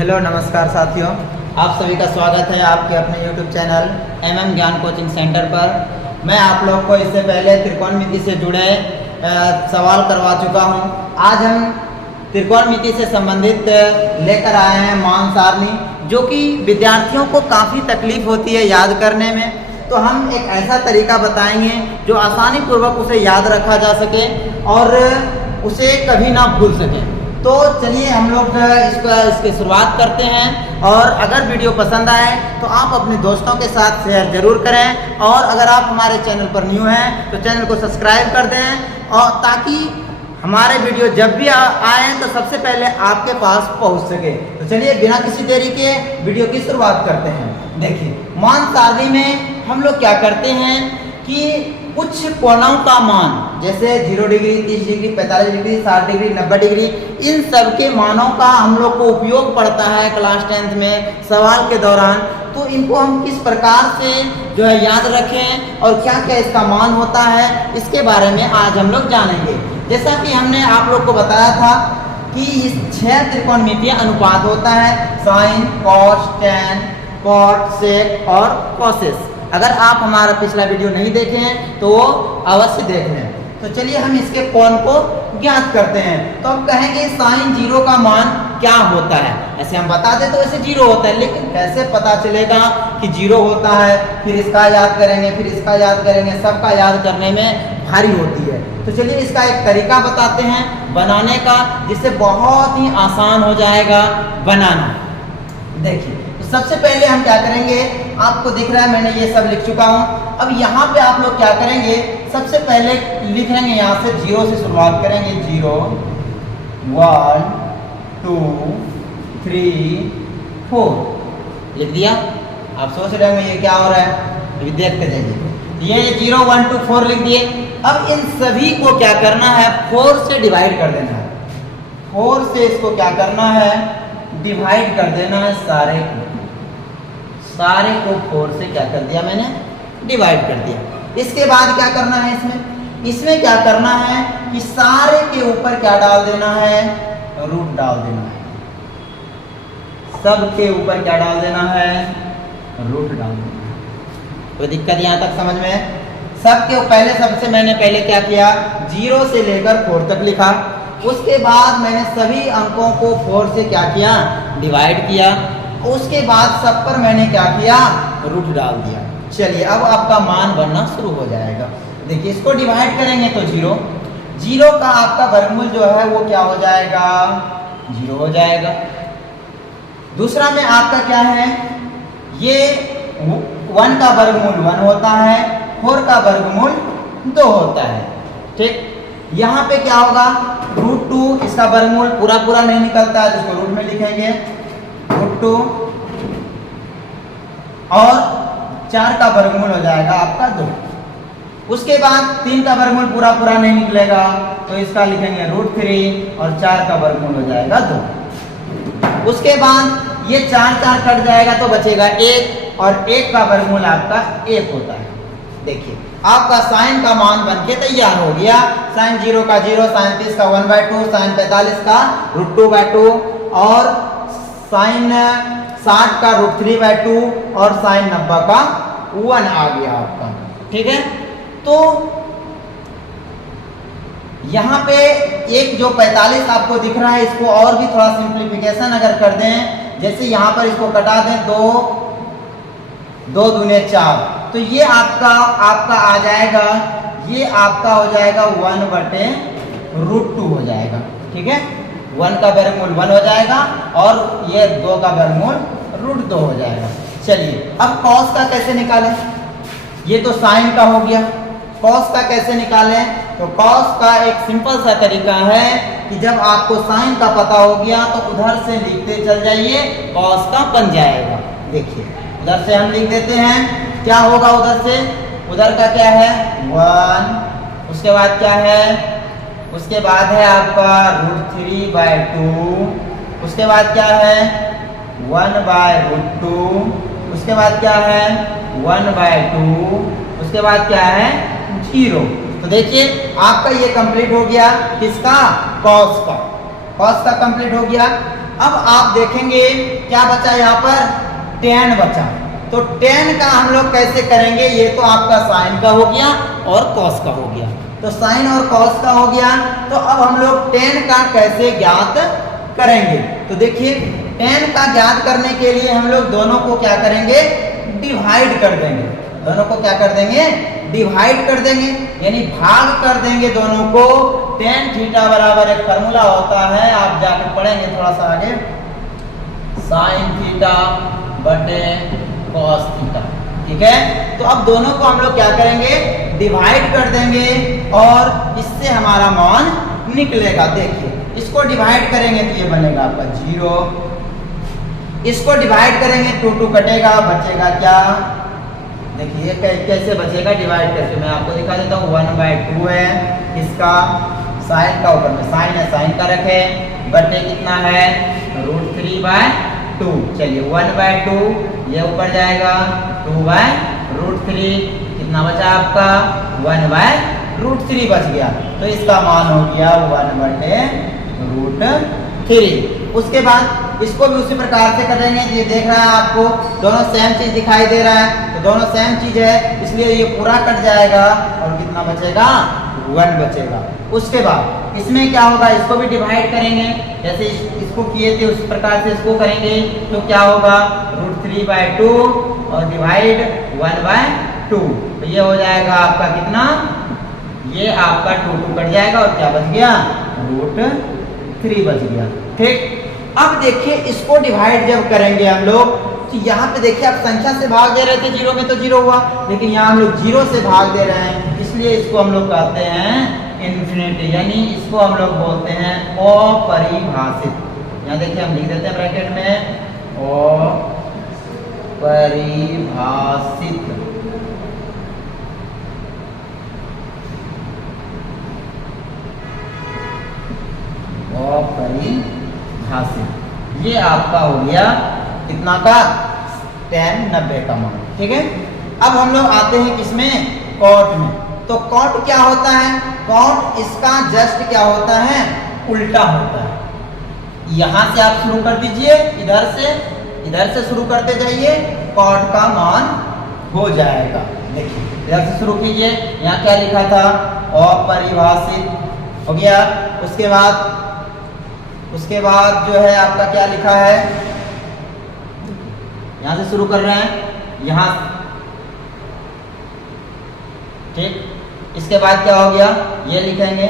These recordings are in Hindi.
हेलो नमस्कार साथियों, आप सभी का स्वागत है आपके अपने YouTube चैनल MM ज्ञान कोचिंग सेंटर पर। मैं आप लोग को इससे पहले त्रिकोणमिति से जुड़े सवाल करवा चुका हूं। आज हम त्रिकोणमिति से संबंधित लेकर आए हैं मान सारणी, जो कि विद्यार्थियों को काफ़ी तकलीफ होती है याद करने में। तो हम एक ऐसा तरीका बताएंगे जो आसानी पूर्वक उसे याद रखा जा सके और उसे कभी ना भूल सके। तो चलिए हम लोग इसकी शुरुआत करते हैं। और अगर वीडियो पसंद आए तो आप अपने दोस्तों के साथ शेयर जरूर करें, और अगर आप हमारे चैनल पर न्यू हैं तो चैनल को सब्सक्राइब कर दें, और ताकि हमारे वीडियो जब भी आए तो सबसे पहले आपके पास पहुंच सके। तो चलिए बिना किसी देरी के वीडियो की शुरुआत करते हैं। देखिए, मान सारणी में हम लोग क्या करते हैं कि कुछ कोणों का मान, जैसे 0 degree, 30 degree, 45 degree, 60 degree, 90 degree, इन सब के मानों का हम लोग को उपयोग पड़ता है क्लास 10th में सवाल के दौरान। तो इनको हम किस प्रकार से जो है याद रखें और क्या क्या इसका मान होता है, इसके बारे में आज हम लोग जानेंगे। जैसा कि हमने आप लोग को बताया था कि इस 6 त्रिकोणमितीय अनुपात होता है: साइन, कॉस, टैन, कॉट, सेक और कोसेस। अगर आप हमारा पिछला वीडियो नहीं देखे हैं तो वो अवश्य देख लें। तो चलिए हम इसके कोण को ज्ञात करते हैं। तो हम कहेंगे साइन 0 का मान क्या होता है। ऐसे हम बता दें तो ऐसे 0 होता है, लेकिन कैसे पता चलेगा कि 0 होता है, फिर इसका याद करेंगे, फिर इसका याद करेंगे, सबका याद करने में भारी होती है। तो चलिए इसका एक तरीका बताते हैं बनाने का, जिससे बहुत ही आसान हो जाएगा बनाना। देखिए, सबसे पहले हम क्या करेंगे, आपको दिख रहा है मैंने ये सब लिख चुका हूं। अब यहाँ पे आप लोग क्या करेंगे, सबसे पहले लिख लेंगे, यहाँ से 0 से शुरुआत करेंगे। 0, 1, 2, 3, 4 लिख दिया। आप सोच रहे होंगे ये क्या हो रहा है, अभी देखते जाइए। ये 0, 1, 2, 4 लिख दिए। अब इन सभी को क्या करना है, 4 से डिवाइड कर देना है। 4 से इसको क्या करना है, डिवाइड कर देना है। सारे को 4 से क्या कर दिया मैंने, डिवाइड कर दिया। इसके बाद क्या करना है, इसमें क्या करना है कि सारे के ऊपर क्या डाल देना है, रूट डाल देना है। सब के ऊपर क्या डाल देना है, रूट डाल देना है। कोई दिक्कत यहाँ तक समझ में? सबके पहले सबसे मैंने पहले क्या किया, 0 से लेकर 4 तक लिखा। उसके बाद मैंने सभी अंकों को 4 से क्या किया, डिवाइड किया। उसके बाद सब पर मैंने क्या किया, रूट डाल दिया। चलिए अब आपका मान बनना शुरू हो जाएगा। देखिए, इसको डिवाइड करेंगे तो 0 का आपका वर्गमूल जो है वो क्या हो जाएगा, 0 हो जाएगा। दूसरा में आपका क्या है, ये 1 का वर्गमूल 1 होता है, 4 का वर्गमूल 2 होता है। ठीक, यहाँ पे क्या होगा, √2, इसका वर्गमूल पूरा नहीं निकलता है, जिसको रूट में लिखेंगे √2, और 4 का वर्गमूल हो जाएगा आपका 2। उसके बाद 3 का वर्गमूल पूरा नहीं निकलेगा, तो इसका लिखेंगे √3, और 4 का वर्गमूल हो जाएगा 2। उसके बाद ये 4 कट जाएगा तो बचेगा 1, और 1 का वर्गमूल आपका 1 होता है। देखिए, आपका साइन का मान बनके तैयार हो गया। साइन 0 का 0, साइन 30 का 1/2, साइन 45 का √2/2, और साइन 60 का √3/2, और साइन 90 का 1 आ गया आपका। ठीक है, तो यहाँ पे एक जो 45 आपको दिख रहा है, इसको और भी थोड़ा सिंप्लीफिकेशन अगर कर दें, जैसे यहाँ पर इसको कटा दें, 2 दूने 4, तो ये आपका आ जाएगा, ये आपका हो जाएगा 1/√2 हो जाएगा। ठीक है, 1 का वर्गमूल 1 हो जाएगा, और ये 2 का वर्गमूल √2 हो जाएगा। चलिए अब कॉस का कैसे निकालें, ये तो साइन का हो गया। कॉस का कैसे निकालें, तो कॉस का एक सिंपल सा तरीका है कि जब आपको साइन का पता हो गया तो उधर से लिखते चल जाइए, कॉस का बन जाएगा। देखिए, उधर से हम लिख देते हैं, क्या होगा उधर का क्या है, 1। उसके बाद क्या है, उसके बाद है आपका √3/2। उसके बाद क्या है, 1/√2। उसके बाद क्या है, 1/2। उसके बाद क्या है, 0। तो देखिए आपका ये कंप्लीट हो गया, किसका, कॉस का कंप्लीट हो गया। अब आप देखेंगे क्या बचा यहाँ पर, tan बचा। तो tan का हम लोग कैसे करेंगे, ये तो आपका sin का हो गया और cos का हो गया। तो sin और cos का हो गया, तो अब हम लोग tan का कैसे ज्ञात करेंगे। तो देखिए tan का ज्ञात करने के लिए हम लोग दोनों को क्या करेंगे, डिवाइड कर देंगे। दोनों को क्या कर देंगे, डिवाइड कर देंगे, यानी भाग कर देंगे दोनों को। tan थीटा बराबर एक फार्मूला होता है, आप जाकर पढ़ेंगे थोड़ा सा आगे, sin थीटा बटे cos थीटा। ठीक है, तो अब दोनों को हम लोग क्या करेंगे, डिवाइड कर देंगे और इससे हमारा मान निकलेगा। देखिए इसको डिवाइड करेंगे तो ये बनेगा आपका 0, इसको डिवाइड करेंगे 2 2 कटेगा, बचेगा क्या, देखिए कैसे बचेगा डिवाइड करके मैं आपको दिखा देता हूँ। 1/2 है इसका, साइन का ऊपर में साइन है, साइन का रखे, बटे कितना है √3/2। चलिए 1/2 ये ऊपर जाएगा, 2/√3 कितना बचा आपका 1/√3 बच गया। तो इसका मान हो गया 1/√3। उसके बाद इसको भी उसी प्रकार से करेंगे। ये देख रहा है आपको दोनों सेम चीज दिखाई दे रहा है, तो दोनों सेम चीज है इसलिए ये पूरा कट जाएगा और कितना बचेगा 1 बचेगा। उसके बाद इसमें क्या होगा, इसको भी डिवाइड करेंगे, जैसे इसको किए थे उस प्रकार से इसको करेंगे। तो क्या होगा √3/2 और डिवाइड 1/2, तो ये हो जाएगा आपका कितना, ये आपका 2 2 कट जाएगा और क्या बच गया √3 बच गया। ठीक, अब देखिए इसको डिवाइड जब करेंगे हम लोग, तो यहाँ पे देखिए आप संख्या से भाग दे रहे थे 0 में तो 0 हुआ, लेकिन यहाँ हम लोग 0 से भाग दे रहे हैं, इसलिए इसको हम लोग कहते हैं इन्फिनिटी, यानी इसको हम लोग बोलते हैं अपरिभाषित। यहाँ देखिए हम लिख देते हैं ब्रैकेट में अपरिभाषित। अपरिभाषित, ये आपका हो गया कितना का tan 90 का मान। ठीक है, अब हम लोग आते हैं किसमें, कॉट में। तो कॉट क्या होता है, कॉट इसका जस्ट क्या होता है, उल्टा होता है। यहां से आप शुरू कर दीजिए, इधर से शुरू करते जाइए, कॉट का मान हो जाएगा। देखिए इधर से शुरू कीजिए, यहाँ क्या लिखा था अपरिभाषित हो गया। उसके बाद जो है आपका क्या लिखा है, यहां से शुरू कर रहे हैं यहां, ठीक। इसके बाद क्या हो गया, ये लिखेंगे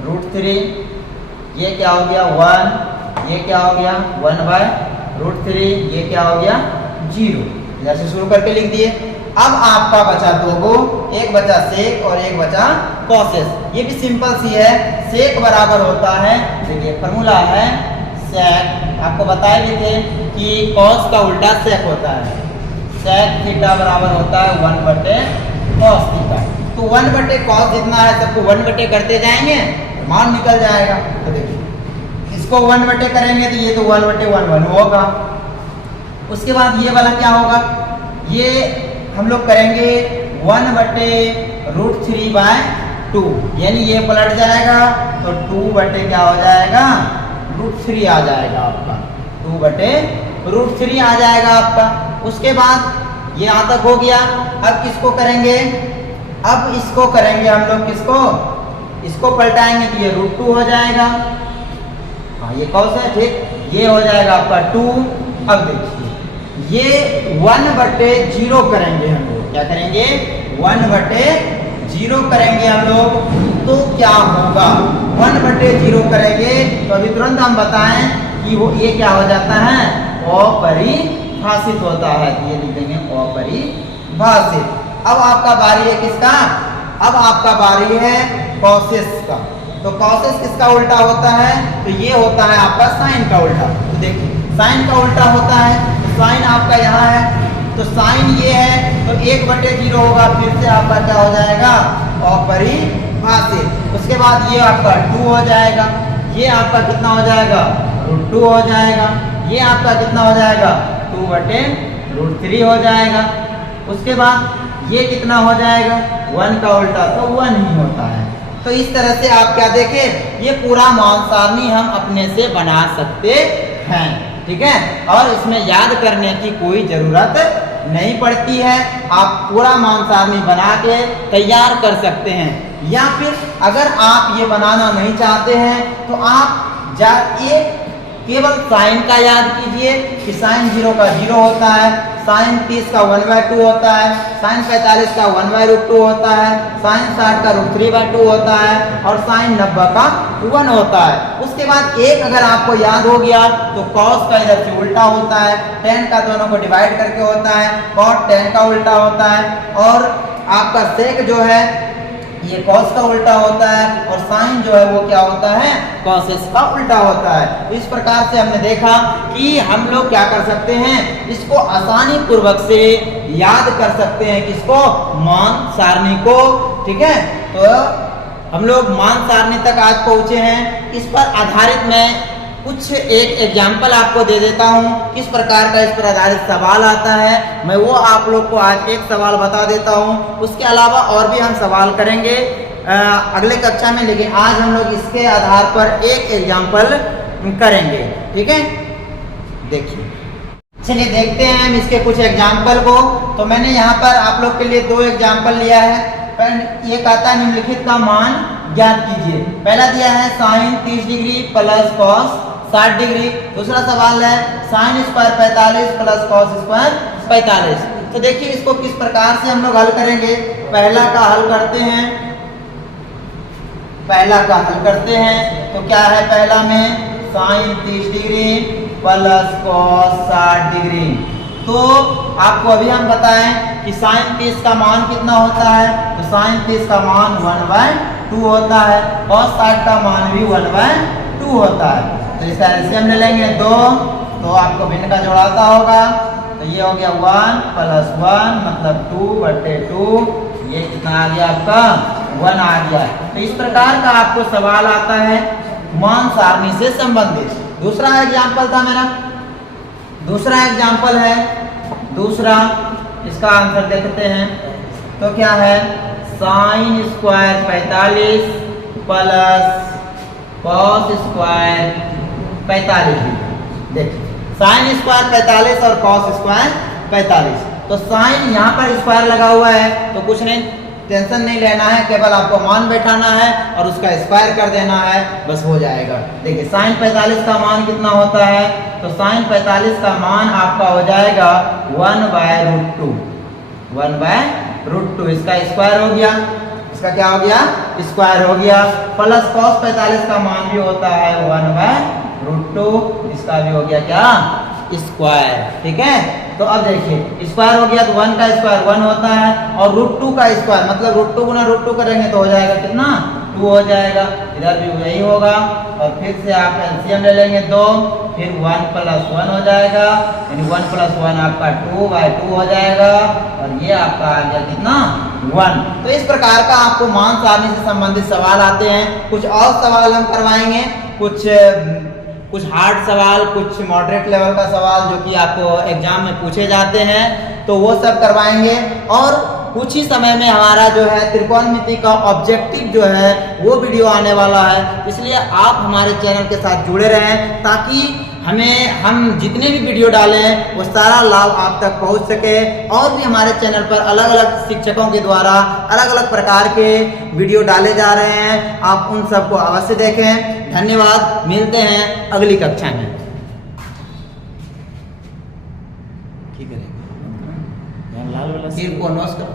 √3, ये क्या हो गया 1, ये क्या हो गया 1/√3, ये क्या हो गया 0। इधर से शुरू करके लिख दिए। अब आपका बचा 2 गो, एक बचा सेक और एक बचा कॉसेस। ये भी सिंपल सी है, सेक बराबर होता है, देखिए फॉर्मूला है सेक, आपको बताए भी थे कि कॉस का उल्टा सेक होता है। सेक थीटा बराबर होता है 1/cos थीटा। तो 1/cos जितना है सबको 1/, करते जाएंगे मान निकल जाएगा। तो देखिए इसको 1/, करेंगे तो ये तो 1/1 होगा। उसके बाद ये वाला क्या होगा, ये हम लोग करेंगे 1/√3/2, यानी ये पलट जाएगा तो 2/ क्या हो जाएगा √3 आ जाएगा आपका, 2/√3 आ जाएगा आपका। उसके बाद ये यहाँ तक हो गया। अब किसको करेंगे, अब इसको करेंगे हम लोग, किसको, इसको पलटाएंगे तो ये √2 हो जाएगा। हाँ ये कौन सा है, ठीक, ये हो जाएगा आपका 2। अब देखिए ये 1/0 करेंगे हम लोग, क्या करेंगे 1/0 करेंगे हम लोग, तो क्या होगा 1/0 करेंगे तो अभी तुरंत हम बताएं कि वो ये क्या हो जाता है अपरिभाषित होता है। ये लिखेंगे अपरिभाषित। अब आपका बारी है किसका, अब आपका बारी है कॉसेस का। तो कॉसेस किसका उल्टा होता है, तो ये होता है आपका साइन का उल्टा। तो देखिए साइन का उल्टा होता है, तो साइन आपका यहाँ है, तो साइन ये है तो 1/0 होगा, फिर से आपका क्या हो जाएगा अपरिभाषित। उसके बाद ये आपका 2 हो जाएगा, ये आपका कितना हो जाएगा √2 हो जाएगा, ये आपका कितना हो जाएगा 2/√3 हो जाएगा। उसके बाद ये कितना हो जाएगा 1 का उल्टा तो 1 ही होता है। तो इस तरह से आप क्या देखें, ये पूरा मान सारणी हम अपने से बना सकते हैं। ठीक है, और इसमें याद करने की कोई जरूरत नहीं पड़ती है। आप पूरा मान सारणी बना के तैयार कर सकते हैं, या फिर अगर आप ये बनाना नहीं चाहते हैं तो आप ये केवल साइन का याद कीजिए कि साइन 0 का 0 होता है, साइन 30 का 1/2 होता है, साइन 45 का 1/√2 होता है, साइन 60 का √3/2 होता है और साइन 90 का 1 होता है। उसके बाद एक अगर आपको याद हो गया तो कॉस का इधर से उल्टा होता है, टेन का दोनों को डिवाइड करके होता है, कॉट टेन का उल्टा होता है, और आपका सेक जो है ये कॉस का उल्टा होता है, और साइन जो है वो क्या होता है, कॉसेस का उल्टा होता है। इस प्रकार से हमने देखा कि हम लोग क्या कर सकते हैं, इसको आसानी पूर्वक से याद कर सकते हैं, किसको, मान सारणी को। ठीक है, तो हम लोग मान सारणी तक आज पहुंचे हैं। इस पर आधारित मैं कुछ एक एग्जाम्पल आपको दे देता हूं, किस प्रकार का इस पर आधारित सवाल आता है, मैं वो आप लोग को आज एक सवाल बता देता हूं। उसके अलावा और भी हम सवाल करेंगे अगले कक्षा में, लेकिन आज हम लोग इसके आधार पर एक एग्जाम्पल करेंगे। ठीक है, देखिए, चलिए देखते हैं हम इसके कुछ एग्जाम्पल को। तो मैंने यहाँ पर आप लोग के लिए 2 एग्जाम्पल लिया है। एक आता है निम्नलिखित का मान ज्ञात कीजिए। पहला दिया है sine 30 degree plus cos 60 degree. दूसरा सवाल है sine square 45 plus cos square 45। तो देखिए इसको किस प्रकार से हम लोग हल करेंगे। पहला का हल करते हैं, तो क्या है पहला में, sine 30 degree plus cos 60 degree. तो आपको अभी हम बताएं कि साइन 30 का मान कितना होता है, तो साइन 30 का मान 1/2 होता है, और 60 का मान भी 1/2 होता है। तो इसका एलसीएम ले लेंगे 2, तो आपको भिन्न का जोड़ाता होगा, तो ये हो गया 1 + 1 मतलब 2/2। ये कितना आ गया आपका, 1 आ गया। तो इस प्रकार का आपको सवाल आता है मान सारणी से संबंधित। दूसरा एग्जाम्पल था मेरा, दूसरा एग्जाम्पल है, इसका आंसर देखते हैं। तो क्या है, sine square 45 plus cos square 45। देखिए साइन स्क्वायर 45 और कॉस स्क्वायर 45। तो साइन यहाँ पर स्क्वायर लगा हुआ है, तो कुछ नहीं, टेंशन नहीं लेना है, केवल आपको मान बैठाना है और उसका स्क्वायर कर देना है, बस हो जाएगा। देखिए साइन 45 का मान कितना होता है, तो साइन 45 का मान आपका हो जाएगा 1/√2। 1/√2 इसका स्क्वायर हो गया, इसका क्या हो गया, स्क्वायर हो गया। प्लस कॉस 45 का मान भी होता है 1/√2, इसका भी हो गया क्या, स्क्वायर। ठीक है, तो अब देखिए स्क्वायर हो गया तो 1 का स्क्वायर 1 होता है, और √2 का स्क्वायर मतलब √2 गुना √2 करेंगे तो हो जाएगा कितना, 2 हो जाएगा। इधर भी यही होगा, और फिर से आप एलसीएम ले लेंगे 2, फिर 1 + 1 हो जाएगा, यानी 1 + 1 आपका 2/2 हो जाएगा, और ये आपका आ गया कितना, 1। तो इस प्रकार का आपको मान सारणी से संबंधित सवाल आते हैं। कुछ और सवाल हम करवाएंगे, कुछ हार्ड सवाल, कुछ मॉडरेट लेवल का सवाल जो कि आपको एग्जाम में पूछे जाते हैं, तो वो सब करवाएंगे। और कुछ ही समय में हमारा जो है त्रिकोणमिति का ऑब्जेक्टिव जो है वो वीडियो आने वाला है, इसलिए आप हमारे चैनल के साथ जुड़े रहें, ताकि हम जितने भी वीडियो डालें वो सारा लाभ आप तक पहुंच सके। और भी हमारे चैनल पर अलग अलग शिक्षकों के द्वारा अलग अलग प्रकार के वीडियो डाले जा रहे हैं, आप उन सबको अवश्य देखें। धन्यवाद, मिलते हैं अगली कक्षा में। ठीक है, लाल वाला सिर को नोस करो।